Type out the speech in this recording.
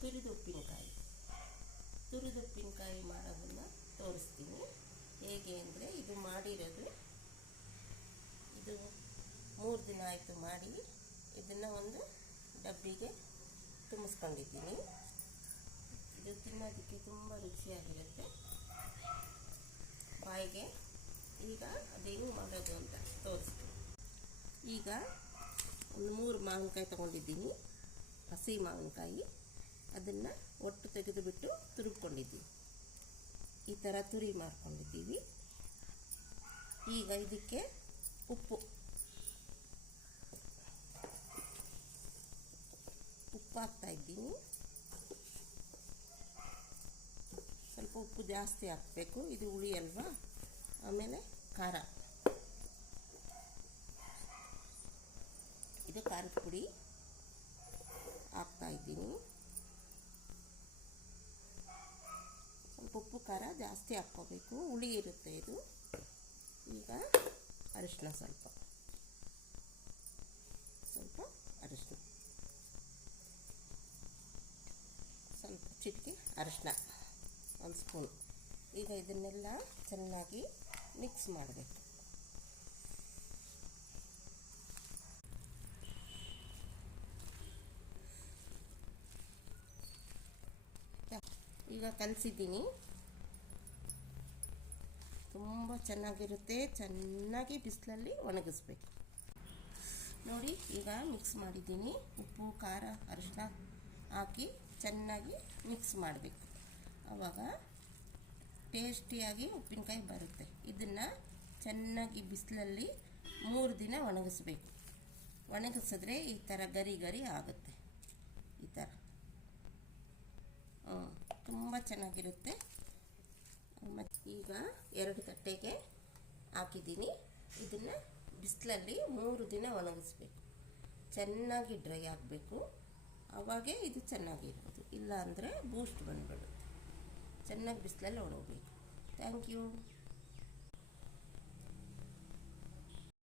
ತುರಿದ ಉಪ್ಪಿನಕಾಯಿ. ತುರಿದ ಉಪ್ಪಿನಕಾಯಿ ಮಾಡೋದನ್ನು ತೋರಿಸ್ತೀನಿ. ಹೇಗೆ ಅಂದರೆ, ಇದು ಮಾಡಿರೋದು ಇದು 3 ದಿನ ಆಯಿತು ಮಾಡಿ. ಇದನ್ನು ಒಂದು ಡಬ್ಬಿಗೆ ತುಂಬಿಸ್ಕೊಂಡಿದ್ದೀನಿ. ಇದು ತಿನ್ನೋದಕ್ಕೆ ತುಂಬ ರುಚಿಯಾಗಿರುತ್ತೆ ಬಾಯಿಗೆ. ಈಗ ಅದೇನು ಮಾಡೋದು ಅಂತ ತೋರಿಸ್ತೀನಿ. ಈಗ ಒಂದು 3 ಮಾವಿನಕಾಯಿ ತೊಗೊಂಡಿದ್ದೀನಿ, ಹಸಿ ಮಾವಿನಕಾಯಿ. ಅದನ್ನು ಒಟ್ಟು ತೆಗೆದುಬಿಟ್ಟು ತುರುಬ್ಕೊಂಡಿದ್ದೀವಿ. ಈ ಥರ ತುರಿ ಮಾಡ್ಕೊಂಡಿದ್ದೀವಿ. ಈಗ ಇದಕ್ಕೆ ಉಪ್ಪು ಹಾಕ್ತಾಯಿದ್ದೀನಿ. ಸ್ವಲ್ಪ ಉಪ್ಪು ಜಾಸ್ತಿ ಹಾಕಬೇಕು, ಇದು ಹುಳಿ ಅಲ್ವಾ. ಆಮೇಲೆ ಖಾರ, ಇದು ಖಾರದ ಪುಡಿ ಹಾಕ್ತಾಯಿದ್ದೀನಿ. ಸ್ವಲ್ಪ ಉಪ್ಪು ಖಾರ ಜಾಸ್ತಿ ಹಾಕ್ಕೋಬೇಕು, ಹುಳಿ ಇರುತ್ತೆ ಇದು. ಈಗ ಅರಿಶಿನ, ಸ್ವಲ್ಪ ಅರಿಶಿನ, ಸ್ವಲ್ಪ ಚಿಟಿಕೆ ಅರಿಶಿನ, 1 ಸ್ಪೂನ್. ಈಗ ಇದನ್ನೆಲ್ಲ ಚೆನ್ನಾಗಿ ಮಿಕ್ಸ್ ಮಾಡಬೇಕು. ಈಗ ಕಲಸಿದ್ದೀನಿ. ತುಂಬ ಚೆನ್ನಾಗಿರುತ್ತೆ. ಚೆನ್ನಾಗಿ ಬಿಸಿಲಲ್ಲಿ ಒಣಗಿಸ್ಬೇಕು ನೋಡಿ. ಈಗ ಮಿಕ್ಸ್ ಮಾಡಿದ್ದೀನಿ. ಉಪ್ಪು ಖಾರ ಅರಿಶಿನ ಹಾಕಿ ಚೆನ್ನಾಗಿ ಮಿಕ್ಸ್ ಮಾಡಬೇಕು. ಆವಾಗ ಟೇಸ್ಟಿಯಾಗಿ ಉಪ್ಪಿನಕಾಯಿ ಬರುತ್ತೆ. ಇದನ್ನು ಚೆನ್ನಾಗಿ ಬಿಸಿಲಲ್ಲಿ 3 ದಿನ ಒಣಗಿಸ್ಬೇಕು. ಒಣಗಿಸಿದ್ರೆ ಈ ಥರ ಗರಿ ಗರಿ ಆಗುತ್ತೆ. ಈ ಥರ ತುಂಬ ಚೆನ್ನಾಗಿರುತ್ತೆ. ಮತ್ತು ಈಗ 2 ತಟ್ಟೆಗೆ ಹಾಕಿದ್ದೀನಿ. ಇದನ್ನು ಬಿಸಿಲಲ್ಲಿ 3 ದಿನ ಒಣಗಿಸ್ಬೇಕು. ಚೆನ್ನಾಗಿ ಡ್ರೈ ಆಗಬೇಕು. ಆವಾಗೇ ಇದು ಚೆನ್ನಾಗಿರೋದು. ಇಲ್ಲ ಅಂದರೆ ಬೂಸ್ಟ್ ಬಂದುಬಿಡುತ್ತೆ. ಚೆನ್ನಾಗಿ ಬಿಸಿಲಲ್ಲಿ ಒಣಗಬೇಕು. Thank you.